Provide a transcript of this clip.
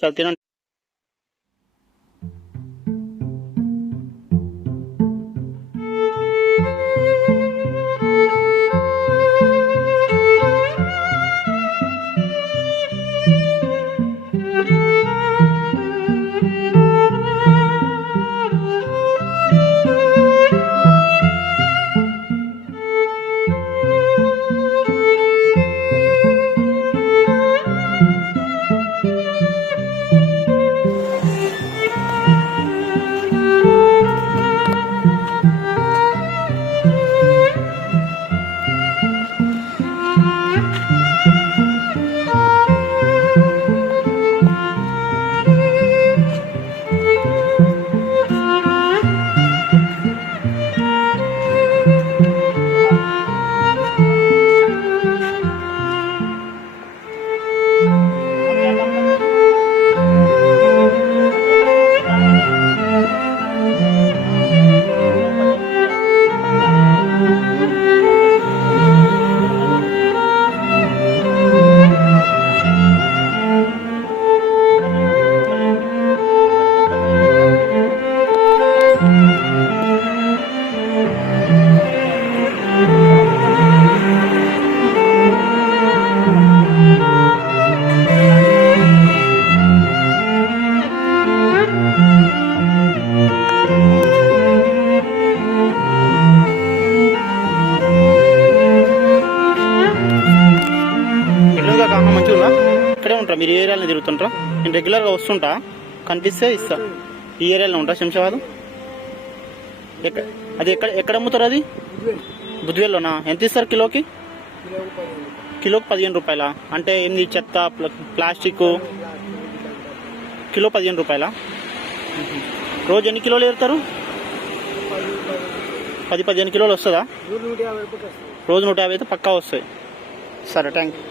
salieron ఇక్కడే ఉంటారా మీరు ఏ ఏరియాలో తిరుగుతుంటారా? నేను రెగ్యులర్గా వస్తుంటా. కనిపిస్తే ఇస్తా. ఈ ఏరియాలో ఉంటా శంషాబాద్? ఎక్కడ అది ఎక్కడ ఎక్కడ అమ్ముతారు అది? బుద్ధివేల్లోనా ఎంత ఇస్తారు కిలోకి? కిలోకి పదిహేను రూపాయల? అంటే ఏంది చెత్త ప్ల- ప్లాస్టిక్? కిలో పదిహేను రూపాయల? రోజు ఎన్ని కిలోలు ఏరుతారు? పది పదిహేను కిలోలు వస్తుందా? రోజు నూట యాభై అయితే పక్కా వస్తాయి. సరే థ్యాంక్ యూ